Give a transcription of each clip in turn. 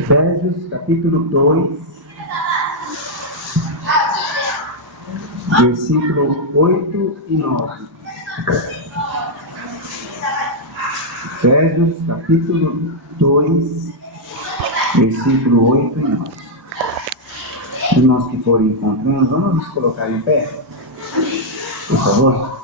Efésios capítulo 2, versículo 8 e 9. Efésios capítulo 2, versículo 8 e 9. E nós que forem encontrando, vamos nos colocar em pé, por favor.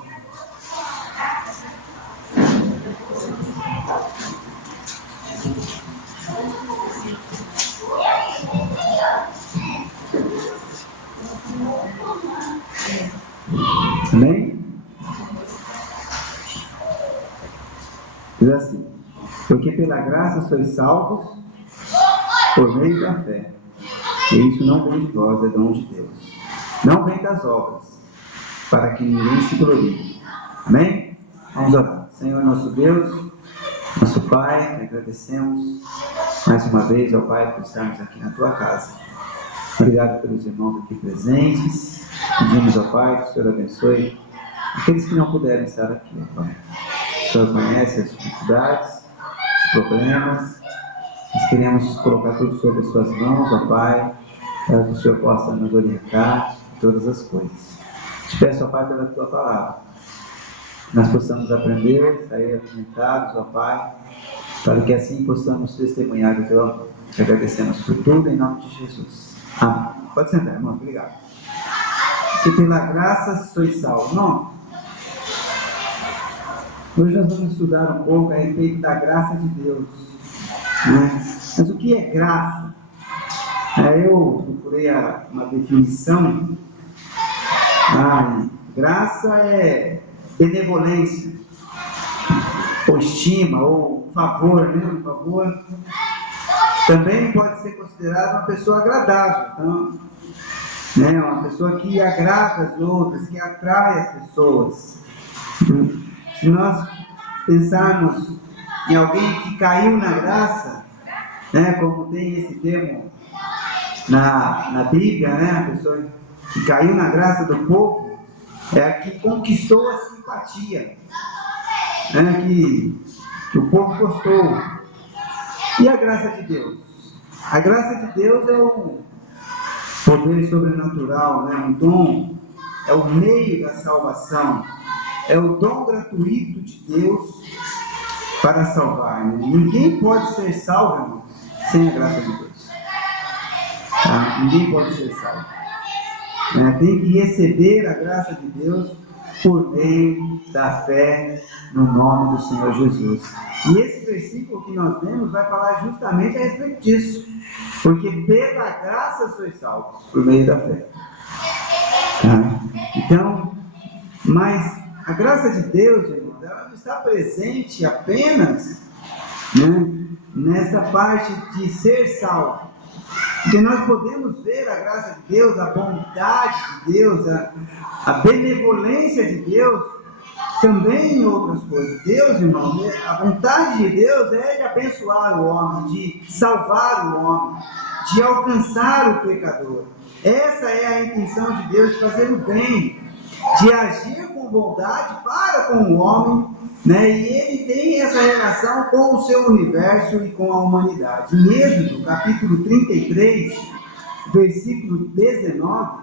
Amém? Diz assim: porque pela graça sois salvos por meio da fé. E isso não vem de vós, é dom de Deus. Não vem das obras, para que ninguém se glorie. Amém? Vamos orar. Senhor nosso Deus, nosso Pai, agradecemos mais uma vez ao Pai por estarmos aqui na Tua casa. Obrigado pelos irmãos aqui presentes. Pedimos ao Pai que o Senhor abençoe aqueles que não puderam estar aqui, ó Pai. O Senhor conhece as dificuldades, os problemas. Nós queremos colocar tudo sobre as Suas mãos, ó Pai, para que o Senhor possa nos orientar em todas as coisas. Te peço, ó Pai, pela Tua palavra, que nós possamos aprender, sair alimentados, ó Pai, para que assim possamos testemunhar o Teu amor. Te agradecemos por tudo, em nome de Jesus. Amém. Pode sentar, irmão. Obrigado. Que pela graça sois salvos. Não. Hoje nós vamos estudar um pouco a respeito da graça de Deus. Né? Mas o que é graça? Eu procurei uma definição. Graça é benevolência, ou estima, ou favor, né? Um favor. Também pode ser considerado uma pessoa agradável. Então, né? Uma pessoa que agrada as outras, que atrai as pessoas. Se nós pensarmos em alguém que caiu na graça, né? Como tem esse termo na Bíblia, né? A pessoa que caiu na graça do povo é a que conquistou a simpatia, né? Que o povo gostou. E a graça de Deus? A graça de Deus é um poder sobrenatural, né? Um dom, é o meio da salvação, é o dom gratuito de Deus para salvar. Né? Ninguém pode ser salvo, irmão, sem a graça de Deus. Tá? Ninguém pode ser salvo. Tem que receber a graça de Deus por meio da fé no nome do Senhor Jesus. E esse versículo que nós lemos vai falar justamente a respeito disso. Porque pela graça sois salvos por meio da fé. Tá? Então, mas a graça de Deus, irmão, ela não está presente apenas, né, nessa parte de ser salvo. Porque nós podemos ver a graça de Deus, a bondade de Deus, a benevolência de Deus, também em outras coisas. Deus, irmão, a vontade de Deus é de abençoar o homem, de salvar o homem, de alcançar o pecador. Essa é a intenção de Deus, de fazer o bem, de agir com bondade para com o homem, né? E ele tem essa relação com o seu universo e com a humanidade. Em Êxodo, capítulo 33, versículo 19,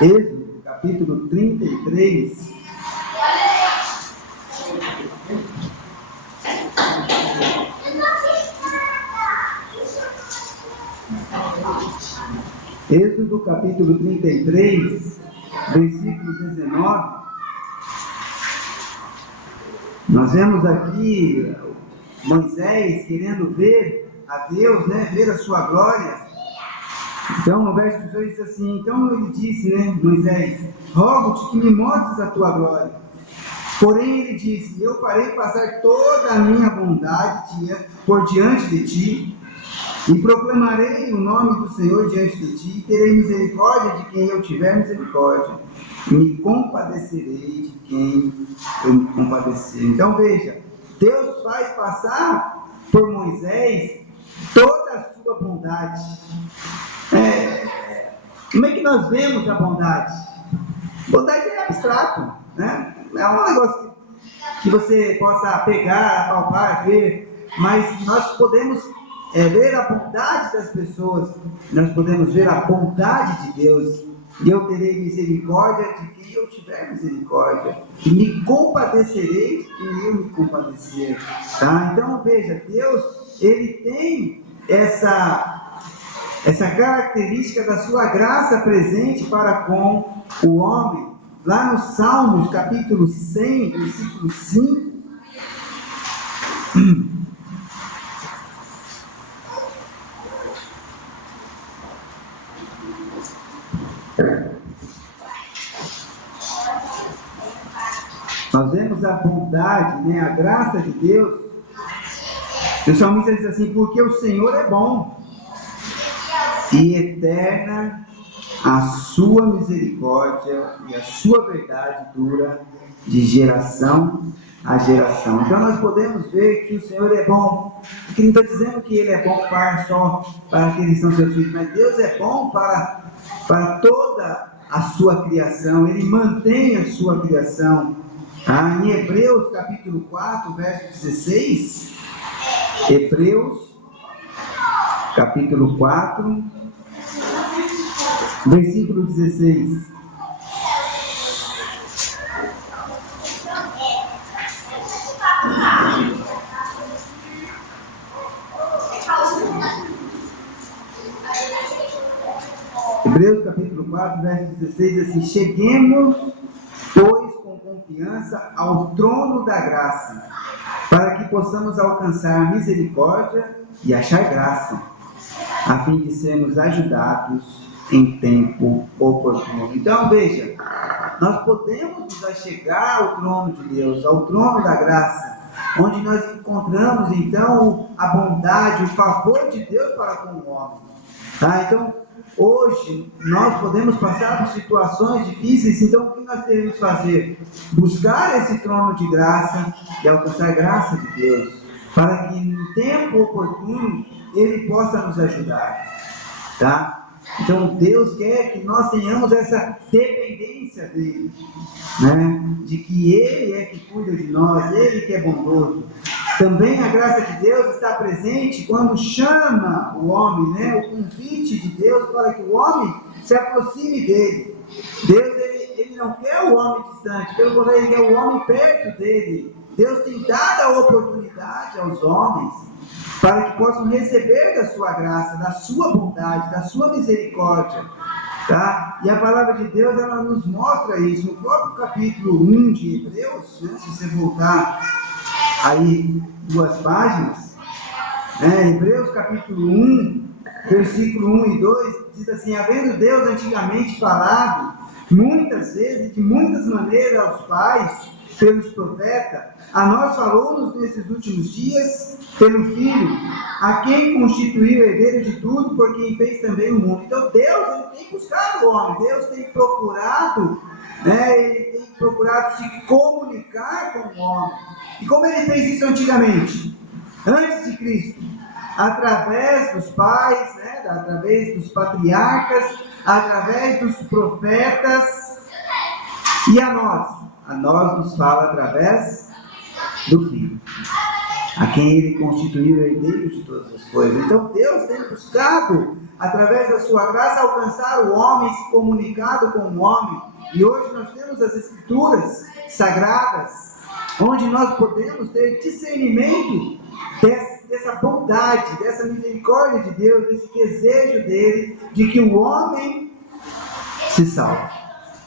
Êxodo, capítulo 33, Êxodo capítulo 33, versículo 19, nós vemos aqui Moisés querendo ver a Deus, né, ver a sua glória. Então no verso 18 diz assim: então ele disse, né, Moisés, rogo-te que me mostres a tua glória. Porém ele disse: eu farei passar toda a minha bondade por diante de ti, e proclamarei o nome do Senhor diante de ti, e terei misericórdia de quem eu tiver misericórdia, e me compadecerei de quem eu me compadecer. Então veja, Deus faz passar por Moisés toda a sua bondade. Como é que nós vemos a bondade? Bondade é abstrato, né? É um negócio que você possa pegar, palpar, ver. mas nós podemos ver a bondade das pessoas, nós podemos ver a bondade de Deus. E eu terei misericórdia de quem eu tiver misericórdia, e me compadecerei e eu me compadecer. Tá? Então veja, Deus, Ele tem essa característica da sua graça presente para com o homem. Lá no Salmos, capítulo 100, versículo 5, nós vemos a bondade, a graça de Deus. O salmista diz assim: porque o Senhor é bom, e eterna a sua misericórdia, e a sua verdade dura de geração a geração. Então nós podemos ver que o Senhor é bom, porque não está dizendo que Ele é bom só para aqueles que são seus filhos, mas Deus é bom para toda a sua criação. Ele mantém a sua criação. Em Hebreus capítulo 4, verso 16, Hebreus capítulo 4, versículo 16. Hebreus capítulo 4, verso 16, assim: cheguemos, pois, com confiança ao trono da graça, para que possamos alcançar misericórdia e achar graça, a fim de sermos ajudados em tempo oportuno. Então veja, nós podemos nos achegar ao trono de Deus, ao trono da graça, onde nós encontramos então a bondade, o favor de Deus para com o homem. Então, hoje nós podemos passar por situações difíceis. Então o que nós devemos fazer? Buscar esse trono de graça e alcançar a graça de Deus, para que no tempo oportuno Ele possa nos ajudar. Tá? Então Deus quer que nós tenhamos essa dependência dEle, de que Ele é que cuida de nós, Ele que é bondoso. Também a graça de Deus está presente quando chama o homem, o convite de Deus para que o homem se aproxime dele. Deus ele não quer o homem distante, pelo contrário, Ele quer o homem perto dele. Deus tem dado a oportunidade aos homens para que possam receber da sua graça, da sua bondade, da sua misericórdia. Tá? E a palavra de Deus, ela nos mostra isso no próprio capítulo 1 de Hebreus, se você voltar aí 2 páginas, Hebreus capítulo 1, versículo 1 e 2, diz assim: havendo Deus antigamente falado muitas vezes, de muitas maneiras aos pais, pelos profetas, a nós falou-nos nesses últimos dias, pelo Filho, a quem constituiu herdeiro de tudo, por quem fez também o mundo. Então Deus, Ele tem buscado o homem, Deus tem procurado, Ele tem procurado se comunicar com o homem. E como Ele fez isso antigamente? Antes de Cristo, através dos pais, através dos patriarcas, através dos profetas, e a nós nos fala através do Filho, a quem Ele constituiu herdeiro de todas as coisas. Então Deus tem buscado, através da sua graça, alcançar o homem, se comunicado com o homem. E hoje nós temos as Escrituras sagradas, onde nós podemos ter discernimento dessa bondade, dessa misericórdia de Deus, desse desejo dele, de que o homem se salve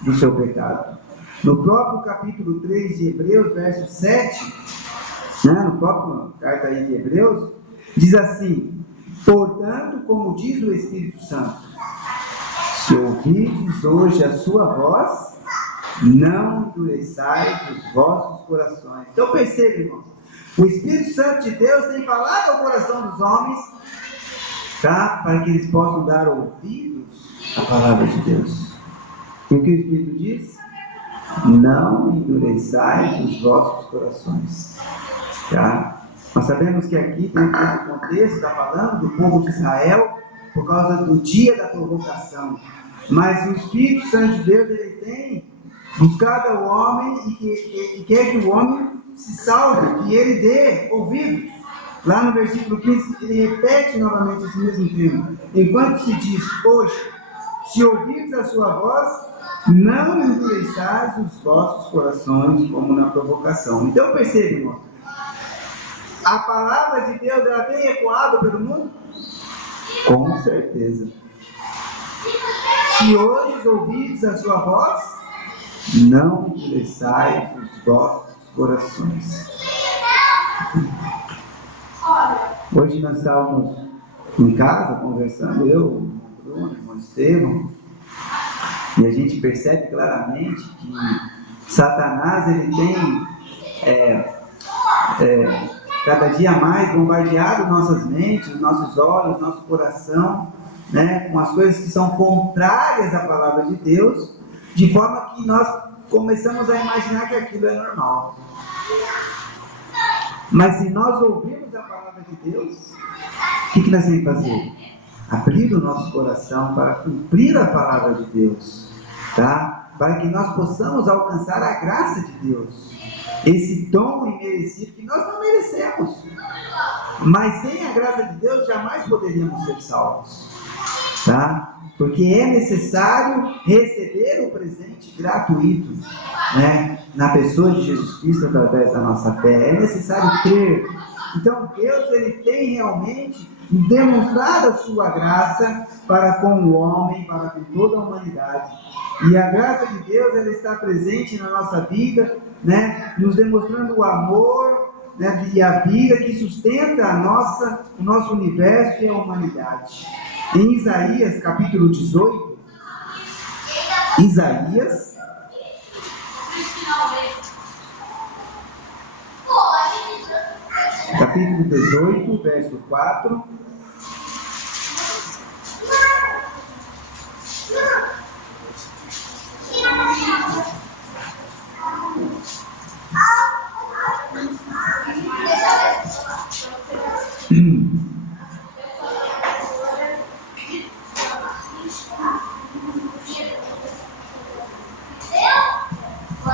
do seu pecado. No próprio capítulo 3 de Hebreus, verso 7, no próprio carta aí de Hebreus, diz assim: portanto, como diz o Espírito Santo, se ouvirdes hoje a sua voz, não endureçais os vossos corações. Então perceba, irmãos, o Espírito Santo de Deus tem falado ao coração dos homens, para que eles possam dar ouvidos à palavra de Deus. E o que o Espírito diz? Não endureçais os vossos corações. Nós sabemos que aqui, dentro desse contexto, está falando do povo de Israel, por causa do dia da provocação. Mas o Espírito Santo de Deus, Ele tem buscado ao homem e quer que o homem se salve, que ele dê ouvidos Lá no versículo 15, ele repete novamente esse mesmo termo. Enquanto se diz, hoje, se ouvirdes a sua voz, não endureçais os vossos corações como na provocação. Então percebe, irmão, a palavra de Deus, ela tem ecoado pelo mundo? Com certeza. Se hoje ouvirdes a sua voz, não endureçais os vossos corações. Hoje nós estávamos em casa conversando, eu, o Bruno, o irmão Estevão, e a gente percebe claramente que Satanás ele tem cada dia mais bombardeado nossas mentes, nossos olhos, nosso coração, né, com as coisas que são contrárias à palavra de Deus, de forma que nós começamos a imaginar que aquilo é normal. Mas se nós ouvirmos a palavra de Deus, o que nós temos que fazer? Abrir o nosso coração para cumprir a palavra de Deus, tá? Para que nós possamos alcançar a graça de Deus, esse dom imerecido que nós não merecemos, mas sem a graça de Deus jamais poderíamos ser salvos, tá? Porque é necessário receber o presente gratuito, né, na pessoa de Jesus Cristo através da nossa fé. É necessário crer. Então Deus ele tem realmente demonstrado a sua graça para com o homem, para com toda a humanidade. E a graça de Deus ela está presente na nossa vida, né, nos demonstrando o amor, né, e a vida que sustenta o nosso universo e a humanidade. Em Isaías capítulo 18, Isaías capítulo 18, verso 4.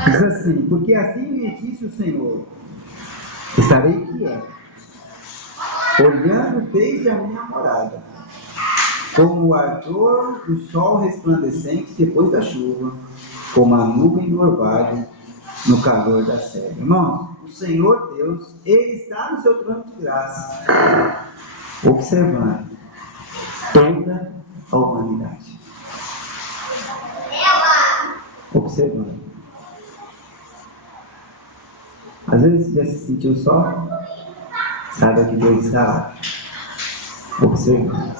Diz assim: porque assim me disse o Senhor, estarei quieto, olhando desde a minha morada, como o ardor do sol resplandecente depois da chuva, como a nuvem do orvalho no calor da sede. Irmãos, o Senhor Deus, Ele está no seu trono de graça, observando toda a humanidade. Observando. Às vezes você já se sentiu só? Saiba que Deus está lá, observando.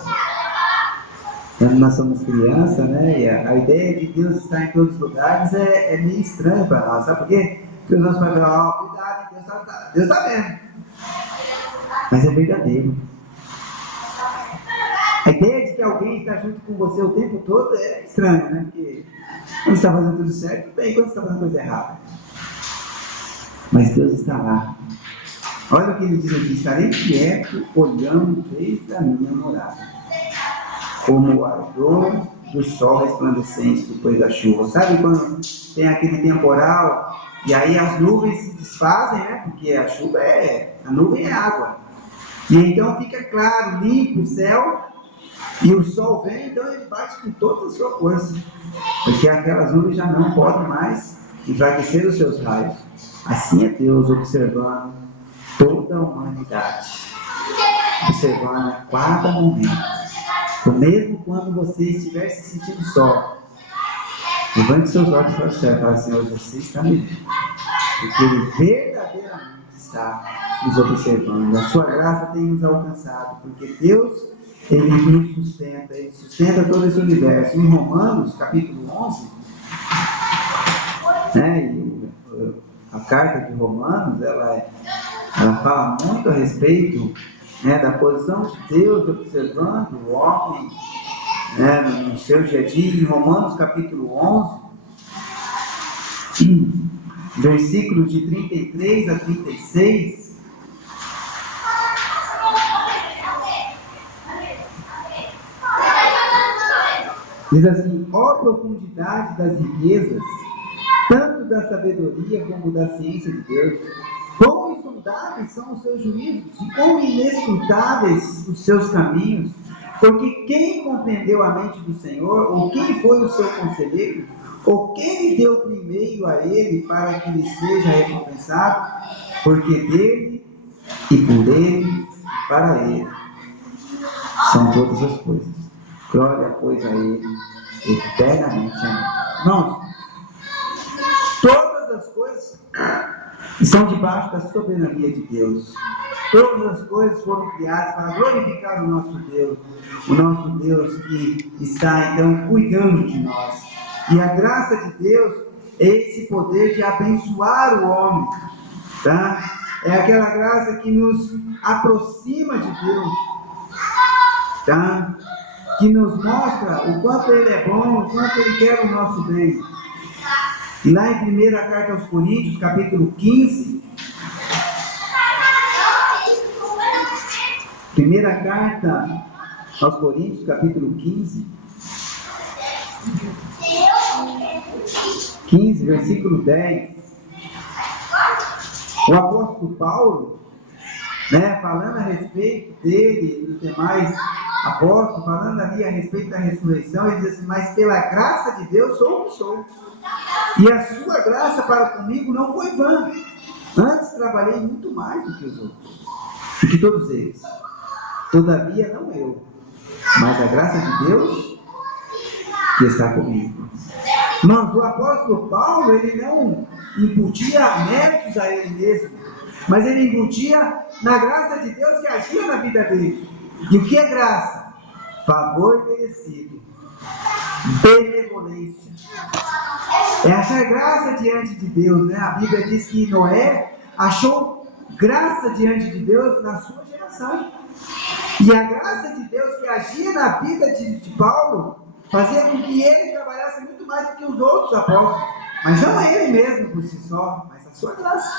Quando nós somos crianças, né, e a ideia de Deus estar em todos os lugares é meio estranha para nós, sabe por quê? Porque os nossos pais falam, cuidado, Deus está vendo. Mas é verdadeiro. A ideia de que alguém está junto com você o tempo todo é estranha, né? Porque quando você está fazendo tudo certo, bem, quando você está fazendo coisa errada. Mas Deus está lá. Olha o que ele diz aqui: estarei quieto, olhando desde a minha morada, como o ardor do sol resplandecente depois da chuva. Sabe quando tem aquele temporal e aí as nuvens se desfazem, né? Porque a chuva a nuvem é água. E então fica claro, limpo o céu, e o sol vem, então ele bate com toda a sua força, porque aquelas nuvens já não podem mais enfraquecer os seus raios. Assim é Deus observando toda a humanidade, observando a cada momento. Então, mesmo quando você estiver se sentindo só, levante seus olhos para o céu e fale: Senhor, você está me vendo, porque Ele verdadeiramente está nos observando. A sua graça tem nos alcançado, porque Deus, Ele nos sustenta, Ele sustenta todo esse universo. Em Romanos, capítulo 11, né, a carta de Romanos, ela fala muito a respeito, né, da posição de Deus observando o homem, né, no seu dia a dia. Em Romanos capítulo 11, versículos de 33 a 36, diz assim: ó profundidade das riquezas, tanto da sabedoria como da ciência de Deus, como isso insondáveis são os seus juízos, e quão inescrutáveis os seus caminhos. Porque quem compreendeu a mente do Senhor, ou quem foi o seu conselheiro, ou quem deu primeiro a ele para que lhe seja recompensado? Porque dele, e por ele, e para ele são todas as coisas. Glória, pois, a ele, eternamente. Amém. Irmãos, todas as coisas estão debaixo da soberania de Deus. Todas as coisas foram criadas para glorificar o nosso Deus que está então cuidando de nós. E a graça de Deus é esse poder de abençoar o homem, tá? É aquela graça que nos aproxima de Deus, tá? Que nos mostra o quanto Ele é bom, o quanto Ele quer o nosso bem. E lá em 1 Carta aos Coríntios, capítulo 15, Primeira Carta aos Coríntios, capítulo 15, versículo 10, o apóstolo Paulo, falando a respeito dele e dos demais apóstolos, falando ali a respeito da ressurreição, ele diz assim: mas pela graça de Deus sou o que sou, e a sua graça para comigo não foi vã, antes trabalhei muito mais do que os outros, do que todos eles. Todavia não eu, mas a graça de Deus que está comigo. Irmãos, o apóstolo Paulo, ele não imputia méritos a ele mesmo, mas ele imputia na graça de Deus que agia na vida dele. E o que é graça? Favor merecido, benevolência. É achar graça diante de Deus, né? A Bíblia diz que Noé achou graça diante de Deus na sua geração. E a graça de Deus que agia na vida de Paulo fazia com que ele trabalhasse muito mais do que os outros apóstolos. Mas não ele mesmo por si só, mas a sua graça.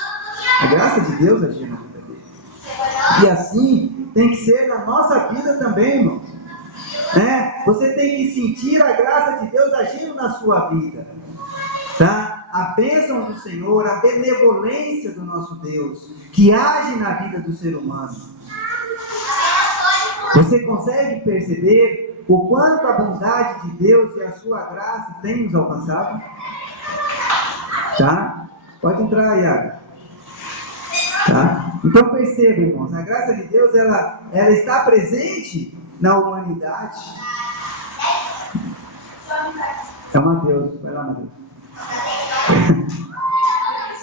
A graça de Deus agia na vida dele. E assim tem que ser na nossa vida também, irmão. Você tem que sentir a graça de Deus agindo na sua vida. Tá? A bênção do Senhor, a benevolência do nosso Deus, que age na vida do ser humano. Você consegue perceber o quanto a bondade de Deus e a sua graça tem nos alcançado? Tá? Pode entrar, Iago. Tá? Então perceba, irmãos, a graça de Deus ela está presente na humanidade. É Mateus, vai lá, Mateus.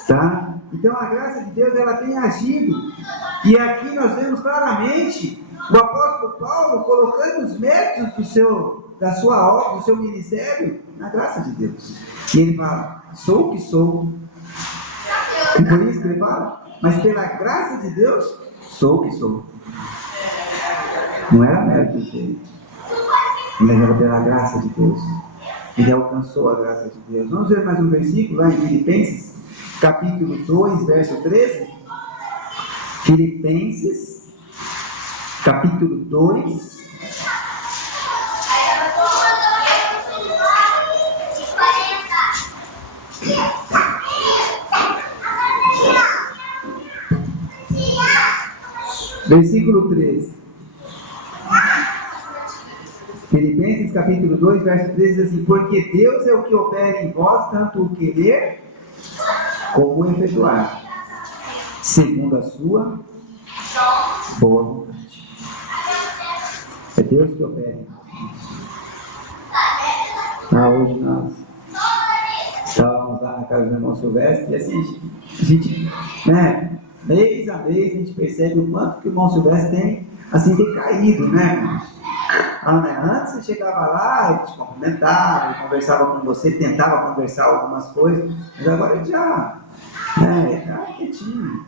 Tá? Então a graça de Deus ela tem agido, e aqui nós vemos claramente o apóstolo Paulo colocando os méritos da sua obra, do seu ministério na graça de Deus. E ele fala: sou o que sou. E por isso que ele fala: mas pela graça de Deus sou o que sou. Não era mérito dele, mas era pela graça de Deus. Ele alcançou a graça de Deus. Vamos ver mais um versículo lá em Filipenses, capítulo 2, verso 13. Filipenses, capítulo 2, versículo 13. Filipenses capítulo 2, verso 13 diz assim: porque Deus é o que opera em vós tanto o querer como o efetuar, segundo a sua boa vontade. É Deus que opera em nós. Hoje nós estávamos lá na casa do irmão Silvestre, e assim a gente mês a mês a gente percebe o quanto que o irmão Silvestre tem assim decaído, irmãos? Antes você chegava lá, ele te cumprimentava, ele conversava com você, tentava conversar algumas coisas, mas agora ele já está quietinho.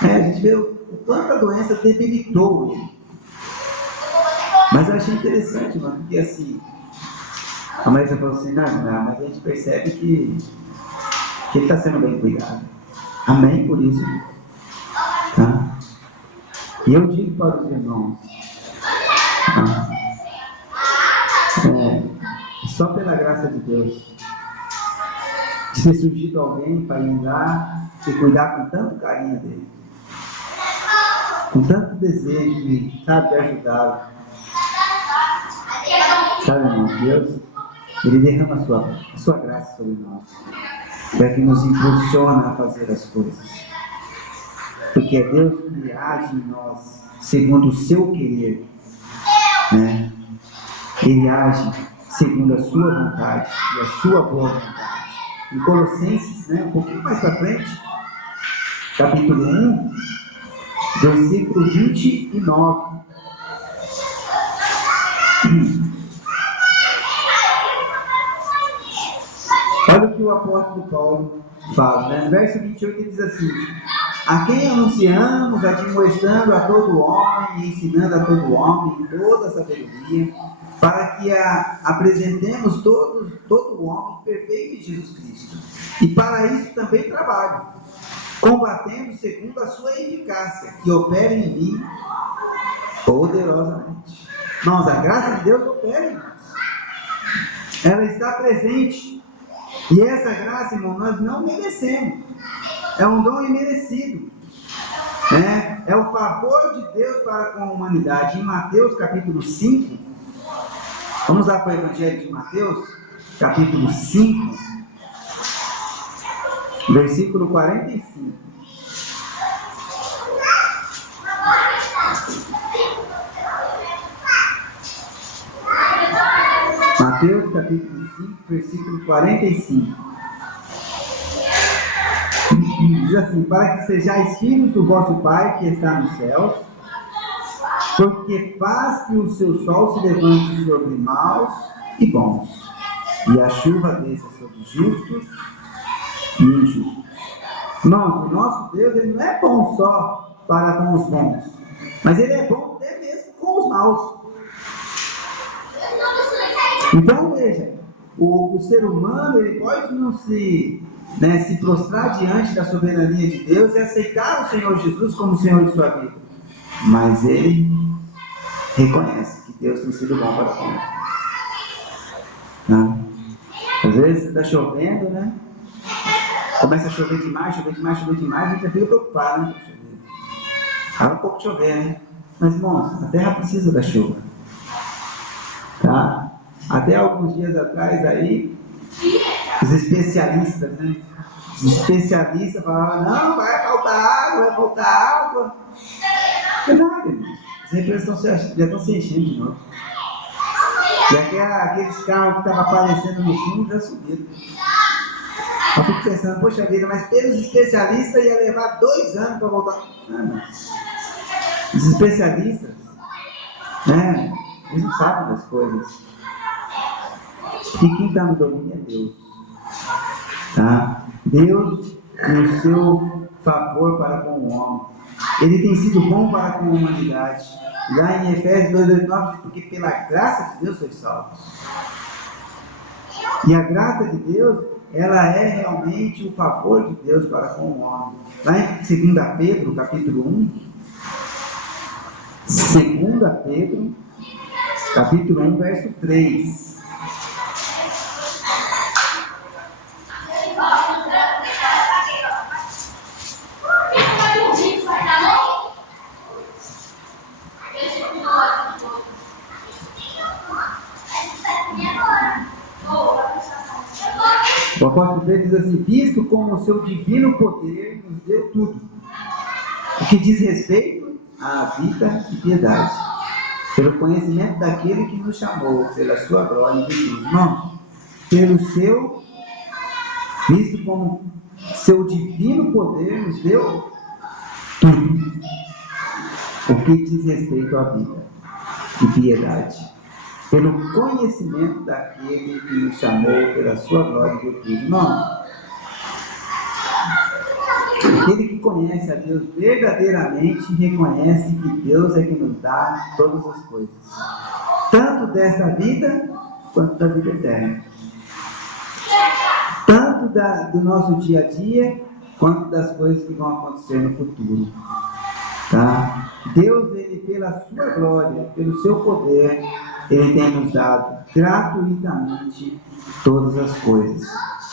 A gente vê o quanto a doença debilitou ele. Mas eu achei interessante, mano, porque assim, a Marisa falou assim: não, mas a gente percebe que ele está sendo bem cuidado. Amém por isso. Tá? E eu digo para os irmãos, só pela graça de Deus, de ter surgido alguém para ir lá e cuidar com tanto carinho dele. com tanto desejo de, sabe, de ajudá-lo. Sabe, irmão, Deus, Ele derrama a sua graça sobre nós, para que nos impulsiona a fazer as coisas. Porque é Deus que age em nós segundo o seu querer, né? Ele age segundo a sua vontade e a sua boa vontade. Em Colossenses, né, um pouquinho mais para frente, capítulo 1, versículo 29. Olha o que o apóstolo Paulo fala, né? No verso 28 ele diz assim: a quem anunciamos, admoestando a todo homem e ensinando a todo homem em toda a sabedoria, para que apresentemos todo homem perfeito em Jesus Cristo. E para isso também trabalho, combatendo segundo a sua eficácia, que opera em mim poderosamente. Irmãos, a graça de Deus opera em nós. Ela está presente. E essa graça, irmão, nós não merecemos. É um dom imerecido. É o favor de Deus para com a humanidade. Em Mateus capítulo 5, vamos lá para o Evangelho de Mateus, capítulo 5, versículo 45. Mateus capítulo 5, versículo 45. Diz assim: para que sejais filhos do vosso Pai que está nos céus, porque faz que o seu sol se levante sobre maus e bons, e a chuva desça sobre justos e injustos. Irmãos, o nosso Deus, Ele não é bom só para com os bons, mas Ele é bom até mesmo com os maus. Então veja, o ser humano, ele pode não se prostrar diante da soberania de Deus e aceitar o Senhor Jesus como Senhor de sua vida, mas ele reconhece que Deus tem sido bom para com ele. Não? Às vezes está chovendo, né? Começa a chover demais, a gente já fica preocupado, né? Há um pouco de chover, né? Mas, irmãos, a terra precisa da chuva. Tá? Até alguns dias atrás aí, os especialistas, né? Os especialistas falavam: não, vai faltar água. Não é nada, irmãos. As represas já estão se enchendo de novo. E aqueles carros que estavam aparecendo no fundo já subiram. Eu fico pensando: poxa vida, mas pelos especialistas ia levar 2 anos para voltar. Não. Os especialistas, né? Eles não sabem das coisas. E quem está no domínio é Deus. Tá? Deus, no seu favor para com o homem, Ele tem sido bom para com a humanidade. Lá em Efésios 2:9, porque pela graça de Deus sois salvos. E a graça de Deus, ela é realmente o favor de Deus para com o homem. Lá em 2 Pedro, capítulo 1, 2 Pedro, capítulo 1, verso 3. O apóstolo Pedro diz assim: visto como o seu divino poder nos deu tudo, o que diz respeito à vida e piedade, pelo conhecimento daquele que nos chamou, pela sua glória e virtude. Irmão, visto como seu divino poder nos deu tudo, o que diz respeito à vida e piedade, pelo conhecimento daquele que nos chamou pela sua glória e virtude. Irmão, aquele que conhece a Deus verdadeiramente reconhece que Deus é que nos dá todas as coisas, tanto dessa vida quanto da vida eterna, tanto do nosso dia a dia quanto das coisas que vão acontecer no futuro. Tá? Deus, Ele, pela sua glória, pelo seu poder, Ele tem nos dado gratuitamente todas as coisas.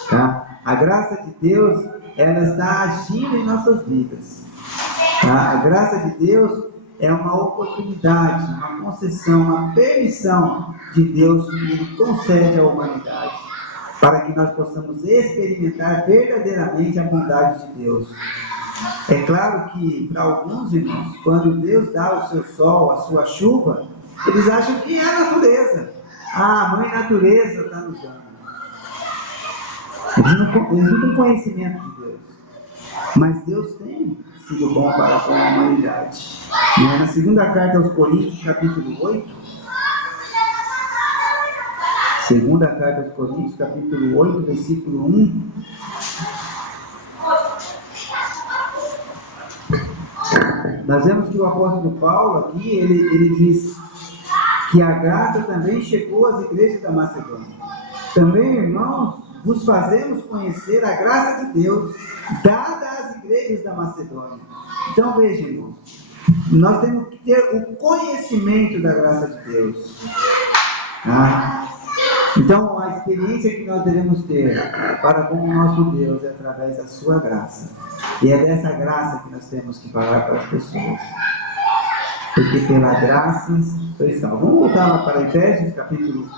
Tá? A graça de Deus, ela está agindo em nossas vidas. A graça de Deus é uma oportunidade, uma concessão, uma permissão de Deus que Ele concede à humanidade, para que nós possamos experimentar verdadeiramente a bondade de Deus. É claro que para alguns irmãos, quando Deus dá o seu sol, a sua chuva, eles acham que é a natureza. A mãe natureza está nos dando. Eles não têm conhecimento de Deus. Mas Deus tem sido bom para com a humanidade. Na segunda carta aos Coríntios, capítulo 8, segunda carta aos Coríntios, capítulo 8, versículo 1, nós vemos que o apóstolo Paulo aqui, ele diz que a graça também chegou às igrejas da Macedônia. Também, irmãos, vos fazemos conhecer a graça de Deus dada às igrejas da Macedônia. Então vejam, irmãos, nós temos que ter o conhecimento da graça de Deus. Então a experiência que nós devemos ter para com o nosso Deus é através da sua graça. E é dessa graça que nós temos que falar para as pessoas. Porque pela graça sois salvos. Vamos voltar lá para Efésios capítulo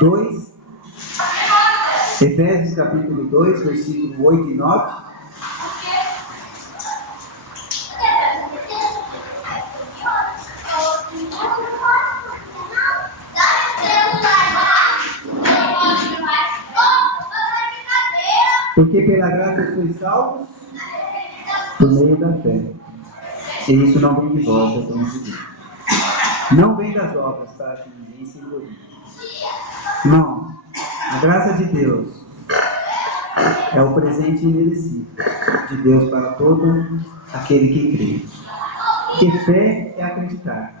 2. Efésios capítulo 2, versículo 8 e 9. Porque pela graça sois salvos por meio da fé. E isso não vem de vós, é como se diz. Não vem das obras, para que ninguém se glorie. Não. A graça de Deus é o presente imerecido de Deus para todo aquele que crê. Porque fé é acreditar.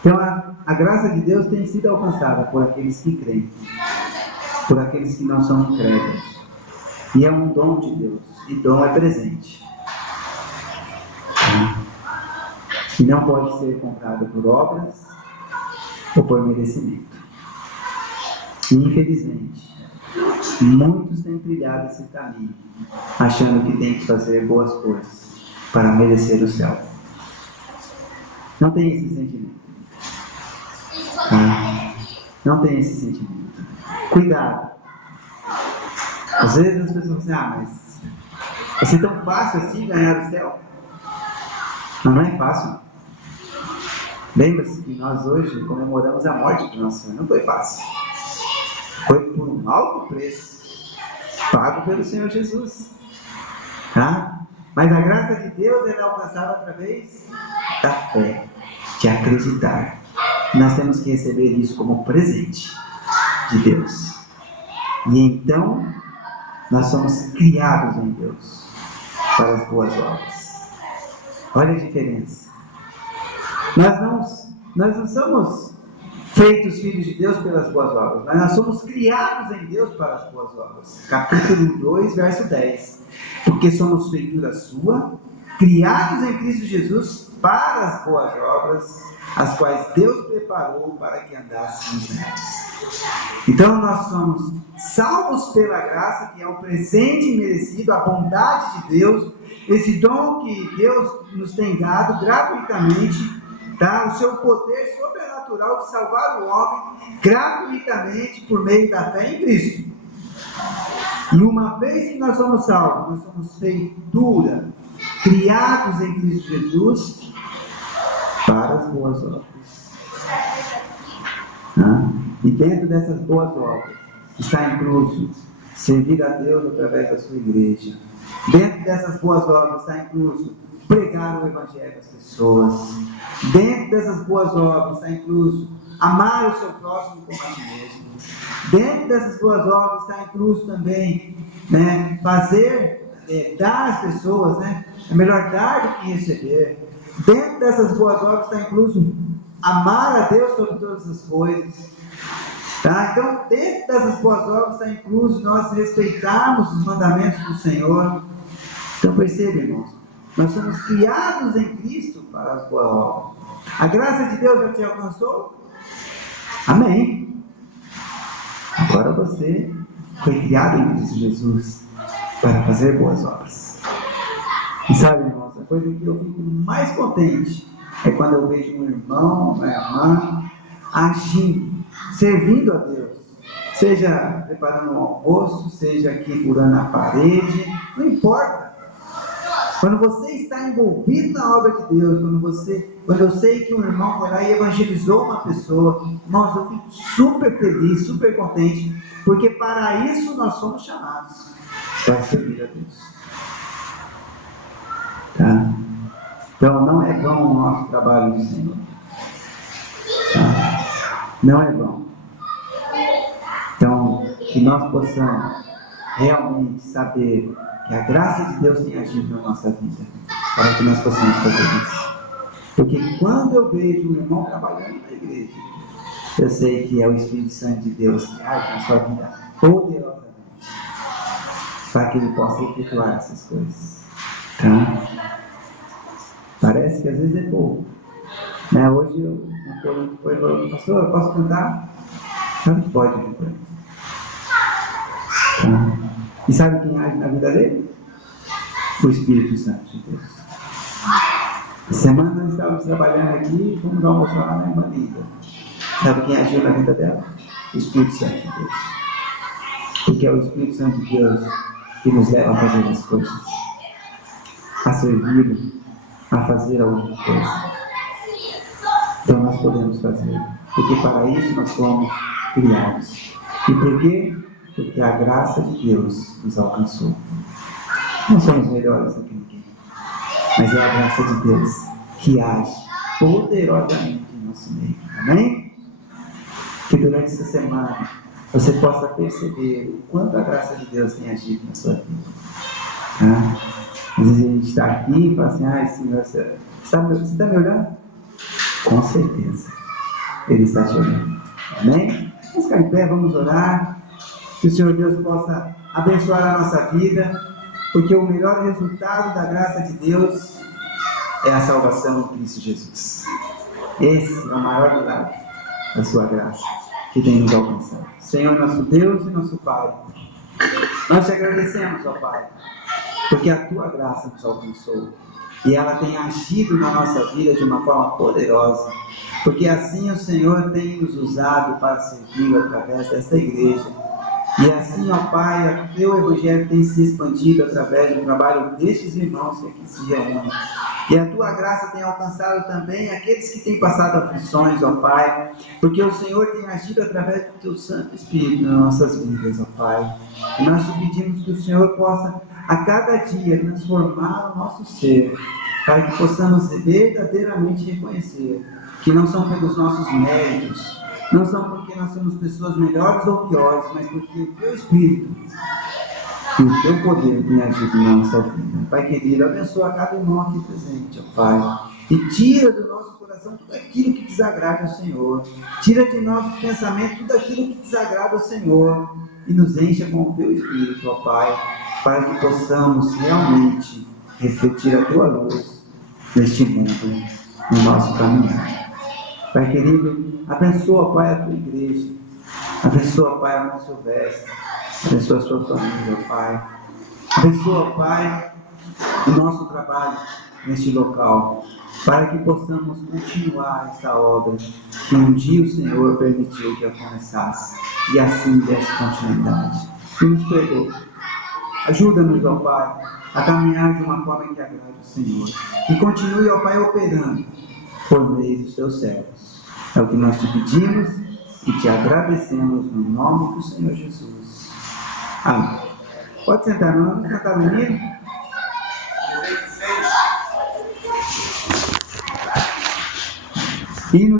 Então a graça de Deus tem sido alcançada por aqueles que creem, por aqueles que não são incrédulos. E é um dom de Deus. E dom é presente. E não pode ser comprado por obras ou por merecimento. E infelizmente, muitos têm trilhado esse caminho, achando que tem que fazer boas coisas para merecer o céu. Não tem esse sentimento. Não tem esse sentimento. Cuidado. Às vezes as pessoas dizem, mas vai ser tão fácil assim ganhar o céu? Não é fácil. Lembra-se que nós hoje comemoramos a morte do nosso Senhor. Não foi fácil. Foi por um alto preço, pago pelo Senhor Jesus. Mas a graça de Deus é alcançada através da fé, de acreditar. Nós temos que receber isso como presente de Deus. E então, nós somos criados em Deus para as boas obras. Olha a diferença. Nós não somos feitos filhos de Deus pelas boas obras, mas nós somos criados em Deus para as boas obras. Capítulo 2, verso 10. Porque somos feitura sua, criados em Cristo Jesus para as boas obras, as quais Deus preparou para que andássemos nelas. Então nós somos salvos pela graça, que é um presente merecido, a bondade de Deus, esse dom que Deus nos tem dado gratuitamente, o seu poder sobrenatural de salvar o homem gratuitamente por meio da fé em Cristo. E uma vez que nós somos salvos, nós somos feitura, criados em Cristo Jesus para as boas obras. E dentro dessas boas obras está incluso servir a Deus através da sua igreja. Dentro dessas boas obras está incluso pregar o Evangelho às pessoas. Dentro dessas boas obras está incluso amar o seu próximo como a si mesmo. Dentro dessas boas obras está incluso também dar às pessoas, é melhor dar do que receber. Dentro dessas boas obras está incluso amar a Deus sobre todas as coisas. Então, dentro dessas boas obras está incluso nós respeitarmos os mandamentos do Senhor. Então, perceba, irmãos, nós somos criados em Cristo para as boas obras. A graça de Deus já te alcançou? Amém. Agora você foi criado em Cristo Jesus. para fazer boas obras. E sabe, irmãos, a coisa que eu fico mais contente é quando eu vejo um irmão, uma irmã agindo, servindo a Deus. Seja preparando um almoço, seja aqui furando a parede, não importa. Quando você está envolvido na obra de Deus, quando eu sei que um irmão foi lá e evangelizou uma pessoa, irmãos, eu fico super feliz, super contente, porque para isso nós somos chamados, para servir a Deus. Tá? Então não é vão o nosso trabalho do Senhor. Tá? Não é vão. Então, que nós possamos realmente saber que a graça de Deus tem agido na nossa vida, para que nós possamos fazer isso. Porque quando eu vejo um irmão trabalhando na igreja, eu sei que é o Espírito Santo de Deus que age na sua vida poderosamente, para que ele possa efetuar essas coisas. Tá? Parece que às vezes é pouco. Né? Hoje eu falei, pastor, eu posso cantar? Claro que pode, né? E sabe quem age na vida dele? O Espírito Santo de Deus. Semana nós estávamos trabalhando aqui, fomos almoçar lá na irmã Linda. Sabe quem agiu na vida dela? O Espírito Santo de Deus. Porque é o Espírito Santo de Deus que nos leva a fazer as coisas, a servir, a fazer alguma coisa. Então nós podemos fazer, porque para isso nós fomos criados. E por quê? Porque a graça de Deus nos alcançou. Não somos melhores do que ninguém, mas é a graça de Deus que age poderosamente em nosso meio. Amém? Que durante essa semana você possa perceber o quanto a graça de Deus tem agido na sua vida. Tá? Às vezes a gente está aqui e fala assim, ai Senhor, você está me olhando? Com certeza, Ele está te olhando. Amém? Vamos ficar em pé, vamos orar. Que o Senhor Deus possa abençoar a nossa vida, porque o melhor resultado da graça de Deus é a salvação em Cristo Jesus. Esse é o maior milagre da sua graça que tem nos alcançado. Senhor, nosso Deus e nosso Pai, nós te agradecemos, ó Pai, porque a tua graça nos alcançou e ela tem agido na nossa vida de uma forma poderosa, porque assim o Senhor tem nos usado para servir através dessa igreja. E assim, ó Pai, o teu Evangelho tem se expandido através do trabalho destes irmãos que aqui se reúnem. E a tua graça tem alcançado também aqueles que têm passado aflições, ó Pai, porque o Senhor tem agido através do teu Santo Espírito nas nossas vidas, ó Pai. E nós te pedimos que o Senhor possa a cada dia transformar o nosso ser, para que possamos verdadeiramente reconhecer que não são pelos nossos méritos, não são porque nós somos pessoas melhores ou piores, mas porque o teu Espírito e o teu poder tem agido na nossa vida. Pai querido, abençoa cada irmão aqui presente, ó Pai, e tira do nosso coração tudo aquilo que desagrada ao Senhor, tira de nossos pensamentos tudo aquilo que desagrada ao Senhor, e nos encha com o teu Espírito, ó Pai, para que possamos realmente refletir a tua luz neste mundo, no nosso caminhar. Pai querido, abençoa, Pai, a tua igreja, abençoa, Pai, a irmã Silvestre, abençoa a sua família, Pai, abençoa, Pai, o nosso trabalho neste local, para que possamos continuar esta obra que um dia o Senhor permitiu que eu começasse, e assim desse continuidade. E nos perdoe. Ajuda-nos, ó Pai, a caminhar de uma forma que agrade o Senhor, e continue, ó Pai, operando por meio dos teus servos. É o que nós te pedimos e te agradecemos no nome do Senhor Jesus. Amém. Pode sentar, não? Vamos cantar o hino? Hino